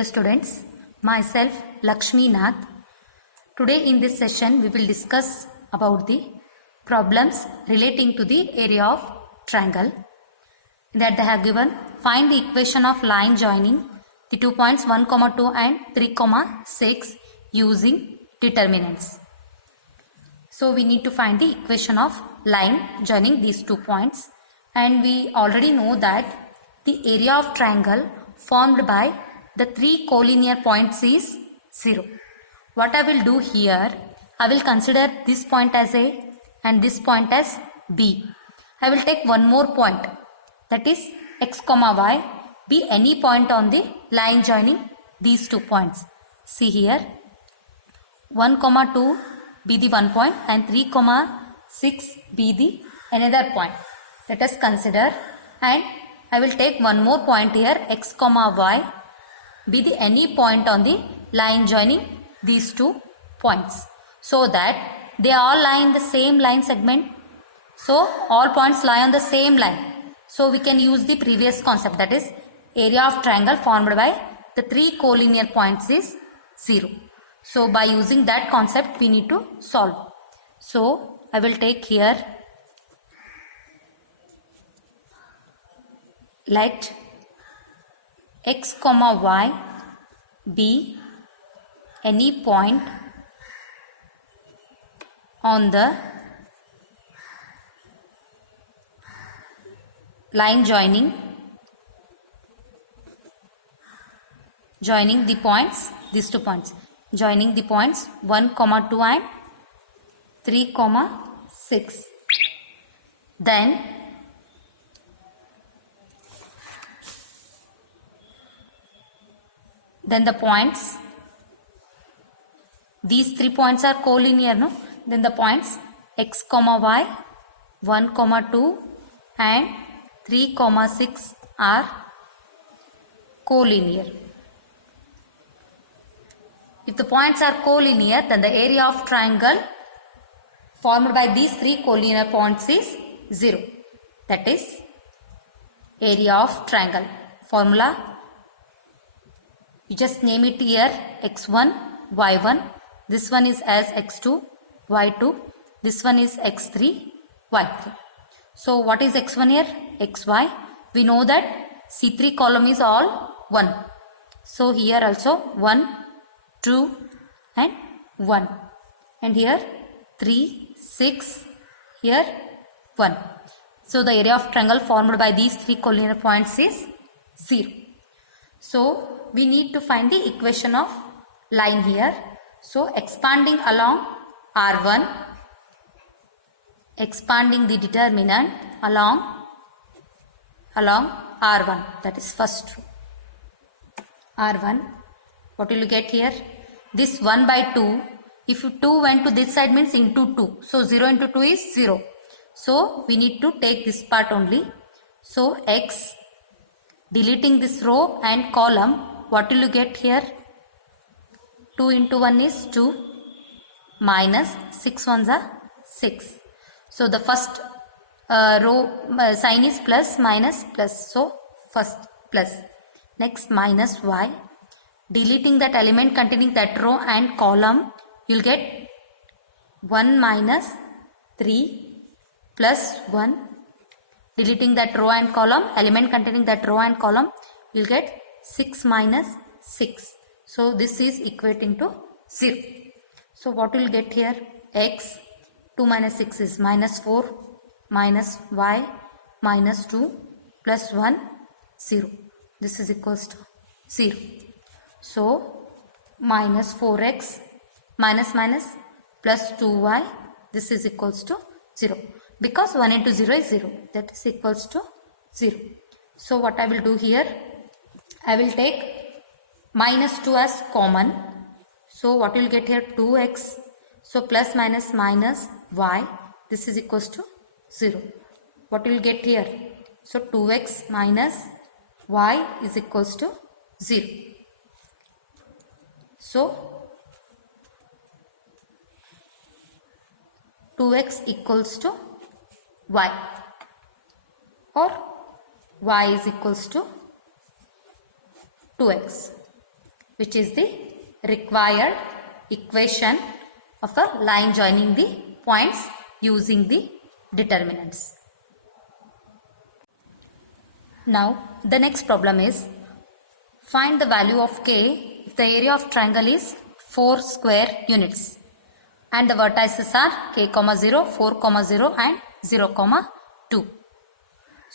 Hello students, myself Lakshmi Nath. Today in this session we will discuss about the problems relating to the area of triangle. That they have given, find the equation of line joining the 2 points 1, 2 and 3, 6 using determinants. So we need to find the equation of line joining these 2 points, and we already know that the area of triangle formed by the 3 collinear points is 0. What I will do here, I will consider this point as A and this point as B. I will take one more point, that is x, y, be any point on the line joining these 2 points. See here, 1, 2 be the one point and 3, 6 be the another point. Let us consider, and I will take one more point here, x, y be the any point on the line joining these 2 points, so that they all lie in the same line segment. So all points lie on the same line. So we can use the previous concept, that is area of triangle formed by the 3 collinear points is 0. So by using that concept we need to solve. So I will take here, let x, y be any point on the line joining the points, these 2 points, joining the points 1, 2 and 3, 6. Then the points, these 3 points are collinear, no? Then the points x, y, 1, 2 and 3, 6 are collinear. If the points are collinear, then the area of triangle formed by these 3 collinear points is 0. That is area of triangle. Formula, you just name it here, x1, y1. This one is as x2, y2. This one is x3, y3. So what is x1 here? xy. We know that C3 column is all 1. So here also 1, 2 and 1. And here 3, 6, here 1. So the area of triangle formed by these 3 collinear points is 0. So we need to find the equation of line here. So expanding along R1, expanding the determinant along R1, that is first row. R1, what will you get here? This 1 by 2, if 2 went to this side means into 2. So 0 into 2 is 0. So we need to take this part only. So x, deleting this row and column, what will you get here? 2 into 1 is 2, minus 6 ones are 6. So the first row sign is plus, minus, plus. So first plus. Next minus y. Deleting that element containing that row and column, you will get 1 minus 3 plus 1. Deleting that row and column, element containing that row and column, you will get 6 minus 6. So this is equating to 0. So what will get here? X, 2 minus 6 is minus 4, minus y, minus 2, plus 1, 0. This is equals to 0. So minus 4x, minus plus 2y, this is equals to 0. Because 1 into 0 is 0. That is equals to 0. So what I will do here, I will take minus 2 as common. So what will get here? 2x. So plus minus y. This is equals to 0. What will get here? So 2x minus y is equals to 0. So 2x equals to y, or y is equals to 2x. which is the required equation of a line joining the points using the determinants. Now the next problem is find the value of k if the area of triangle is 4 square units and the vertices are k, 0, 4, 0 and 0, 2.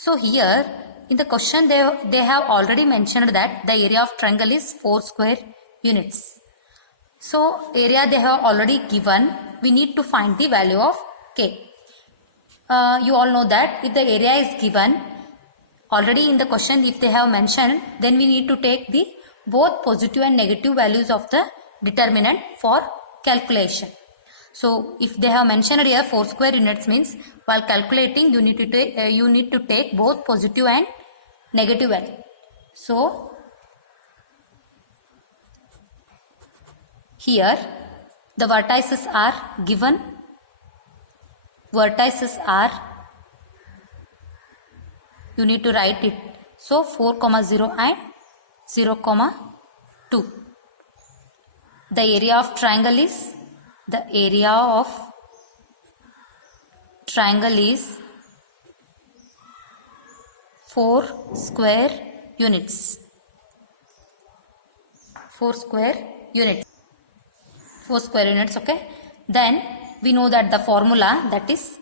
So here in the question they have already mentioned that the area of triangle is 4 square units. So area they have already given, we need to find the value of k. You all know that if the area is given already in the question, if they have mentioned, then we need to take the both positive and negative values of the determinant for calculation. So if they have mentioned here 4 square units means while calculating you need to take both positive and negative value. So here the vertices are given. Vertices are, you need to write it. So 4, 0 and 0, 2. The area of triangle is 4 square units. 4 square units. 4 square units, okay. Then we know that the formula, that is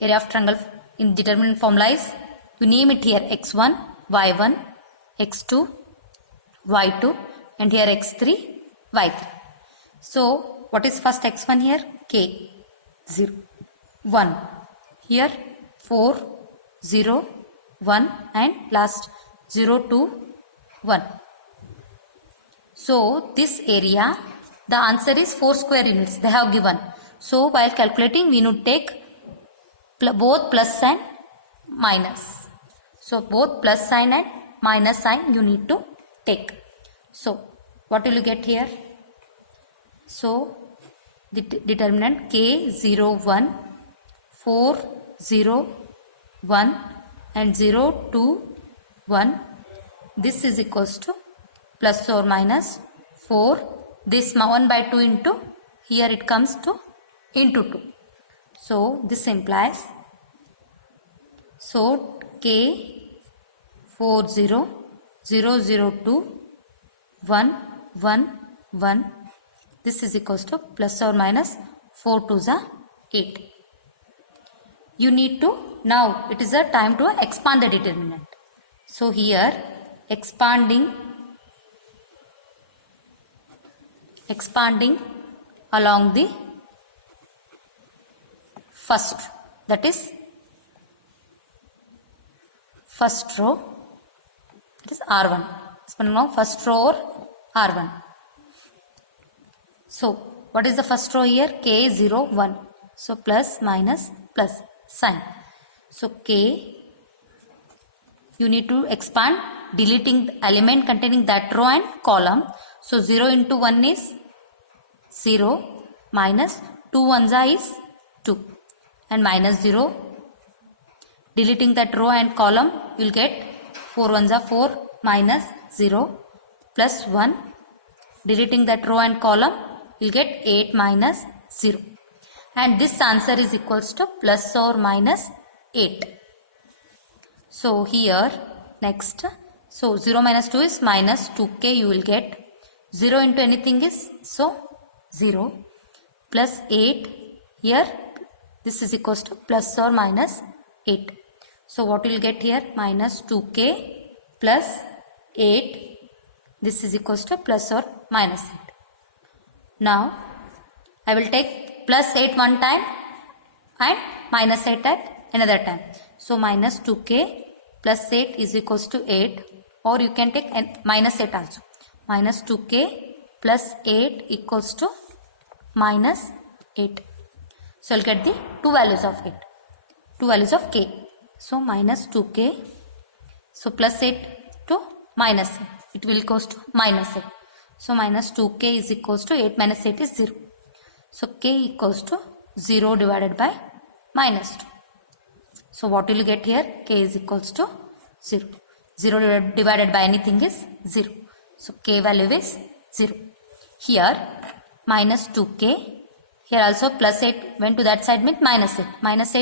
area of triangle in determinant formula is, you name it here x1, y1, x2, y2 and here x3, y3. So what is first x1 here? K, 0, 1. Here 4, 0, 1 and last 0, 2, 1. So this area, the answer is 4 square units they have given. So while calculating we need to take both plus and minus. So both plus sign and minus sign you need to take. So what will you get here? So the determinant k, 0, 1, 4, 0, 1 and 0, 2, 1. This is equals to plus or minus 4. This 1 by 2 into, here it comes to into 2. So this implies, so k 4 0 0 0 2 1 1 1, this is equals to plus or minus 4 2s are 8. You need to, now it is a time to expand the determinant. So here expanding along the first, that is first row, it is R1. Expanding along first row or R1. So what is the first row here? K, 0, 1. So plus minus plus sign. So k, you need to expand deleting the element containing that row and column. So 0 into 1 is 0, minus 2 1s is 2 and minus 0. Deleting that row and column you will get 4 1s are 4 minus 0 plus 1. Deleting that row and column you will get 8 minus 0. And this answer is equals to plus or minus 8. So here next, so 0 minus 2 is minus 2k you will get. 0 into anything is, so 0 plus 8, here this is equals to plus or minus 8. So what you will get here? Minus 2k plus 8, this is equals to plus or minus 8. Now I will take plus 8 one time and minus 8 at another time. So minus 2k plus 8 is equals to 8, or you can take minus 8 also. Minus 2k plus 8 equals to minus 8. So you'll get the two values of 8. Two values of k. So minus 2k. So plus 8 to minus 8. It will goes to minus 8. So minus 2k is equals to 8 minus 8 is 0. So k equals to 0 divided by minus 2. So what will you get here? K is equals to 0. 0 divided by anything is 0. So k value is 0. Here minus 2k. Here also plus 8 went to that side means minus 8.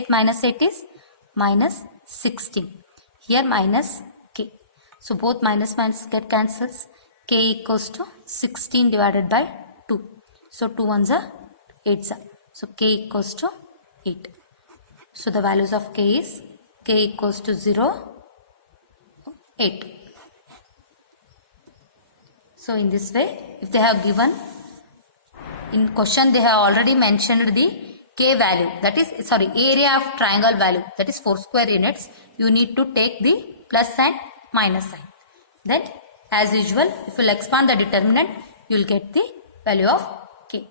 Minus 8 is minus 16. Here minus k. So both minus get cancels. K equals to 16 divided by 2. So 2 ones are 8s. So k equals to 8. So the values of k is k equals to 0, 8. So in this way, if they have given in question, they have already mentioned the k value, that is area of triangle value, that is 4 square units. You need to take the plus and minus sign. Then as usual, if you will expand the determinant, you will get the value of k.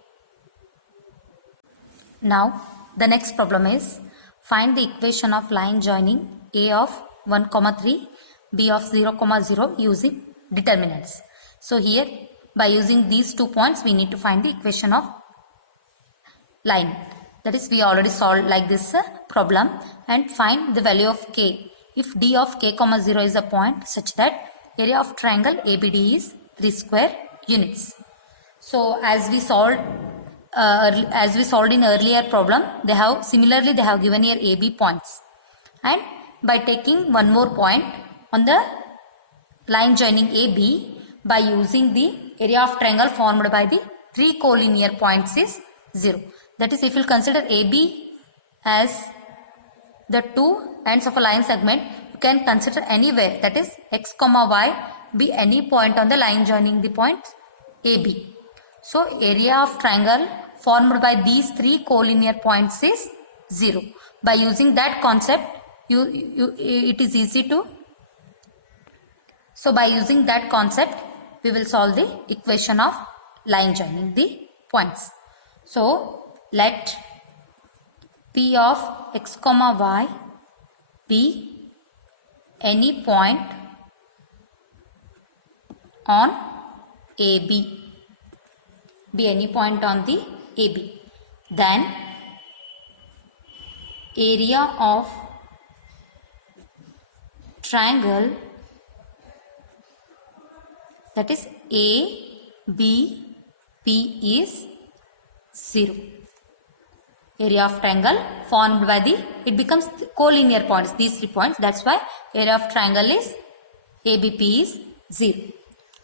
Now the next problem is find the equation of line joining a of 1,3, b of 0,0 using determinants. So here by using these 2 points, we need to find the equation of line. That is, we already solved like this problem, and find the value of k. If d of k, 0 is a point such that area of triangle ABD is 3 square units. So as we solved in earlier problem, they have given here AB points, and by taking one more point on the line joining AB, by using the area of triangle formed by the 3 collinear points is 0. That is, if you consider AB as the 2 ends of a line segment, you can consider anywhere, that is x comma y be any point on the line joining the points AB. So area of triangle formed by these 3 collinear points is 0. By using that concept, it is easy to. So by using that concept, we will solve the equation of line joining the points. So let P of x comma y be any point on AB. Be any point on the AB. Then area of triangle, that is ABP is 0. Area of triangle formed by it becomes collinear points, these 3 points. That's why area of triangle is ABP is 0.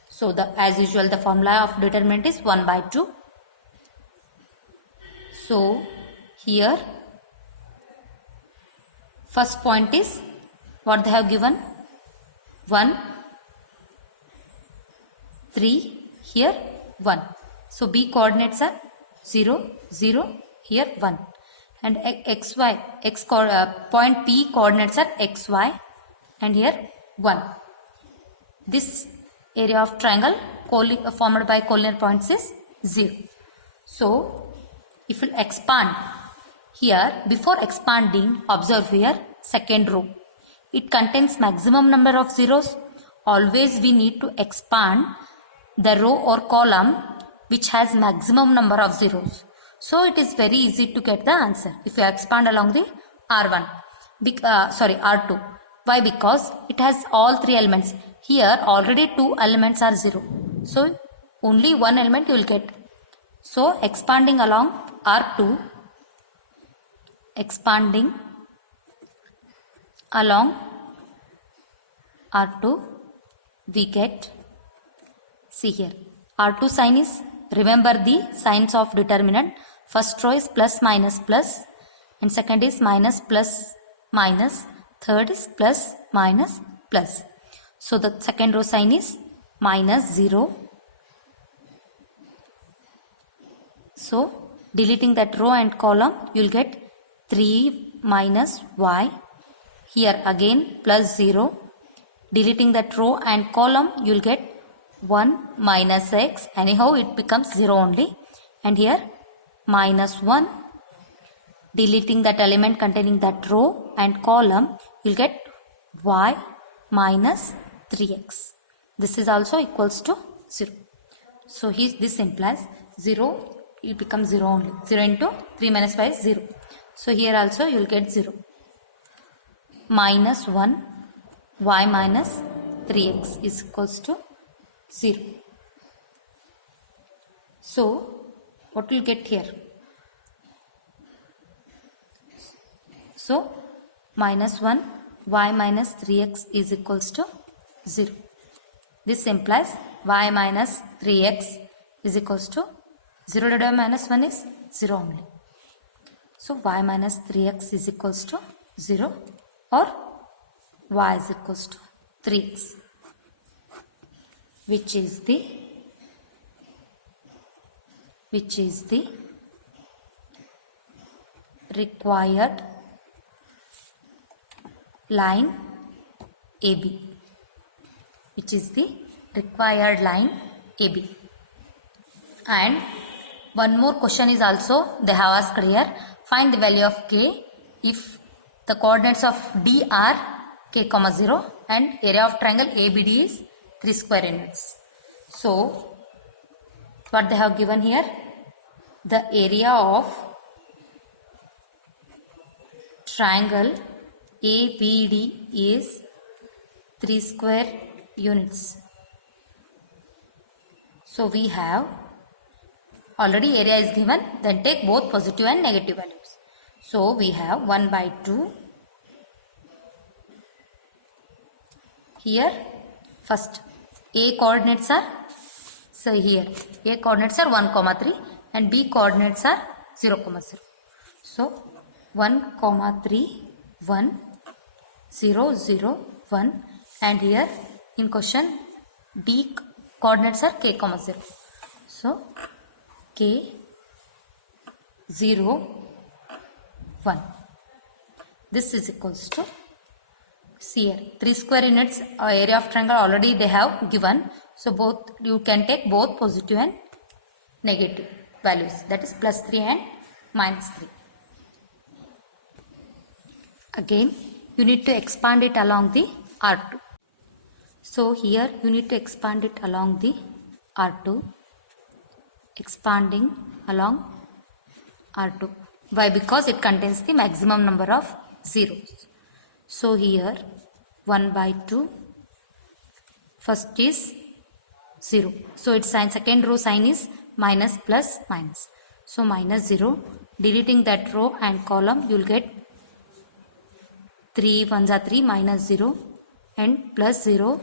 So as usual, the formula of determinant is 1 by 2. So here first point is what they have given, 1, 3, here 1. So B coordinates are 0, 0, here 1. And point P coordinates are xy, and here 1. This area of triangle formed by collinear points is 0. So if you expand here, before expanding, observe here second row. It contains maximum number of zeros. Always we need to expand the row or column which has maximum number of zeros. So it is very easy to get the answer if you expand along the R1. R2. Why? Because it has all 3 elements. Here already 2 elements are 0. So only 1 element you will get. So expanding along R2, expanding along R2, we get, see here, R2 sign is, remember the signs of determinant. First row is plus minus plus, and second is minus plus minus, third is plus minus plus. So the second row sign is minus 0. So deleting that row and column, you will get 3 minus y. Here again plus 0. Deleting that row and column, you will get 1 minus x. Anyhow it becomes 0 only. And here minus 1. Deleting that element containing that row and column, you will get y minus 3x. This is also equals to 0. So this implies 0, it becomes 0 only. 0 into 3 minus 5 is 0. So here also you will get 0. Minus 1 y minus 3x is equals to 0. So what will get here? So minus 1 y minus 3x is equals to 0. This implies y minus 3x is equals to 0 divided by minus 1 is 0 only. So y minus 3x is equals to 0 or y is equals to 3x, which is the required line AB, which is the required line AB. And one more question is also they have asked here. Find the value of k if the coordinates of D are k comma 0 and area of triangle ABD is 3 square units. So what they have given here, the area of triangle ABD is 3 square units. So we have already area is given, then take both positive and negative values. So we have 1 by 2. Here first A coordinates are, so here A coordinates are 1 comma 3 and B coordinates are 0 comma 0. So 1 comma 3 1 0 0 1, and here in question D coordinates are k comma 0. So k 0 1. This is equals to, see here 3 square units area of triangle already they have given. So both you can take both positive and negative values, that is plus 3 and minus 3. Again you need to expand it along the R2. So here you need to expand it along the R2, expanding along R2. Why? Because it contains the maximum number of zeros. So here 1 by 2, first is 0. So its sign, second row sign is minus plus minus. So minus 0, deleting that row and column you will get 3 1s are 3 minus 0 and plus 0.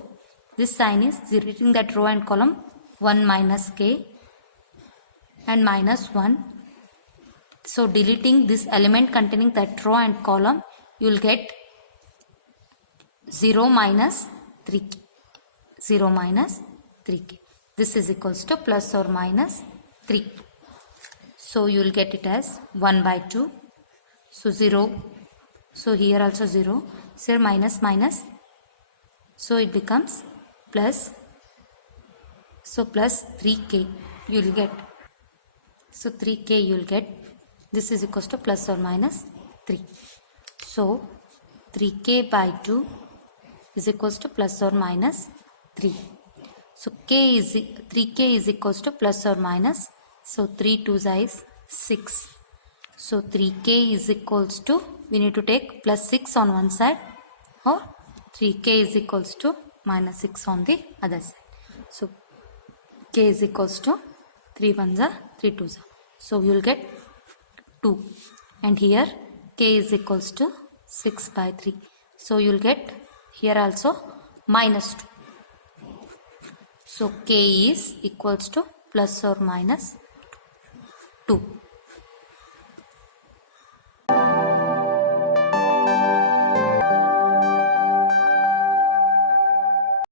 This sign is deleting that row and column 1 minus k and minus 1. So deleting this element containing that row and column you will get 0 minus 3k. 0 minus 3k. This is equals to plus or minus 3. So you will get it as 1 by 2. So 0. So here also 0. So minus minus. So it becomes plus. So plus 3k you will get. So 3k you will get. This is equals to plus or minus 3. So 3k by 2 is equals to plus or minus 3. So 3k is equals to plus or minus. So 3 2s is 6. So 3k is equals to, we need to take plus 6 on one side, or 3k is equals to minus 6 on the other side. So k is equals to 3 1s are 3 2s are. So you will get 2, and here k is equals to 6 by 3. So you will get here also minus 2. So k is equals to plus or minus 2.